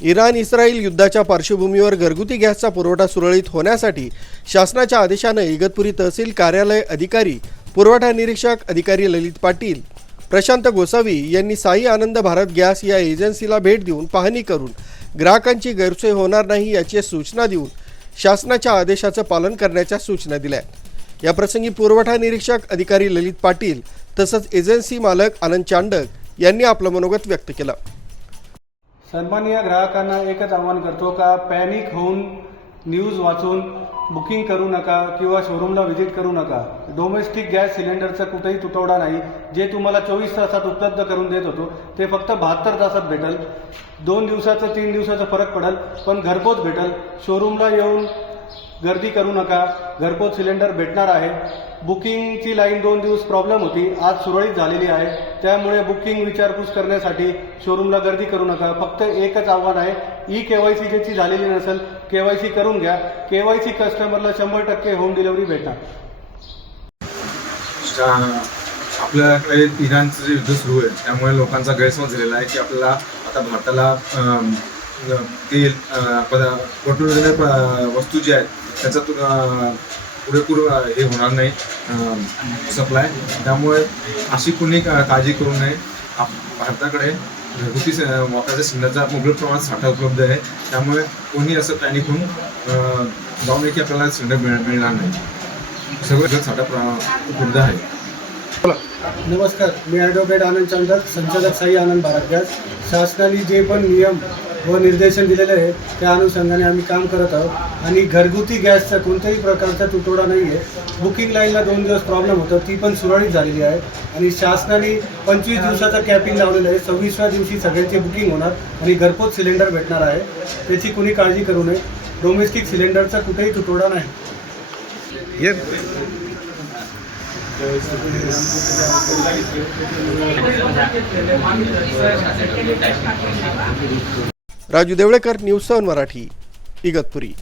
Iran Israel युद्धाच्या पार्श्वभूमीवर घरगुती गॅसचा पुरवठा सुरळीत होण्यासाठी शासनाच्या आदेशाने इगतपुरी तहसील कार्यालय अधिकारी, पुरवठा निरीक्षक अधिकारी ललित पाटील, प्रशांत गोसावी यांनी साई आनंद भारत गॅस या एजन्सीला भेट देऊन पाहणी करून ग्राहकांची गैरसोय होणार नाही याची सूचना देऊन शासनाच्या आदेशाचं पालन करण्याच्या सूचना दिल्या। या प्रसंगी पुरवठा निरीक्षक अधिकारी ललित पाटील तसंच एजन्सी मालक आनंद चांडक यांनी आपलं मनोगत व्यक्त केलं। सन्माननीय ग्राहकांना एकच आवाहन करतो का पॅनिक होऊन न्यूज वाचून बुकिंग करू नका किंवा शोरूमला व्हिजिट करू नका। डोमेस्टिक गॅस सिलेंडरचा कुठेही तुटवडा नाही। जे तुम्हाला 24 तासात उपलब्ध करून देत होतो ते फक्त 72 तासात भेटेल। 2 दिवसाचा 3 दिवसाचा फरक पडेल, पण घरपोच भेटेल। शोरूमला येऊन गर्दी करू नका, घरपोच सिलेंडर भेटणार आहे। बुकिंगची लाईन 2 दिवस प्रॉब्लेम होती, आज सुरळीत झालेली आहे। त्यामुळे बुकिंग विचारपूस करण्यासाठी शोरूमला गर्दी करू नका। फक्त एकच आव्हान आहे, ई-केवायसी ज्याची झालेली नसेल केवायसी करून घ्या। केवायसी कस्टमरला 100% होम डिलिव्हरी भेटणार। आपल्याकडे इराणचं जे युद्ध सुरू आहे त्यामुळे लोकांचा गैरसमज झालेला आहे की आपल्याला आता भारताला तेल वस्तू जी आहेत त्याच्यातून पुरेपूर हे होणार नाही सप्लाय। त्यामुळे अशी कुणी काळजी करू नये। भारताकडे घरगुती वापराच्या सिलेंडरचा मुबलक प्रमाणात साठा उपलब्ध आहे। त्यामुळे कोणी असं पॅनिक होऊन जाऊ नये की आपल्याला सिलेंडर मिळणार नाही। सगळं साठा उपलब्ध आहे। नमस्कार, मी ॲडव्होकेट आनंद चांडक, संचालक साई आनंद भारत गॅस। शासनाने जे पण नियम व निर्देशन दिलेले आहे त्या अनुषंगाने आम्ही काम करत आहोत आणि घरगुती गॅसचा कोणत्याही प्रकारचा तुटवडा नाही आहे। बुकिंग लाईनला 2 दिवस प्रॉब्लेम होतं, ती पण सुरळीत झालेली आहे आणि शासनाने 25 दिवसाचा कॅपिंग लावलेलं आहे। 26व्या दिवशी सगळ्यांची बुकिंग होणार आणि घरपोच सिलेंडर भेटणार आहे। त्याची कुणी काळजी करू नये। डोमेस्टिक सिलेंडरचा कुठेही तुटवडा नाही। राजू देवळेकर, न्यूज 7 मराठी, इगतपुरी।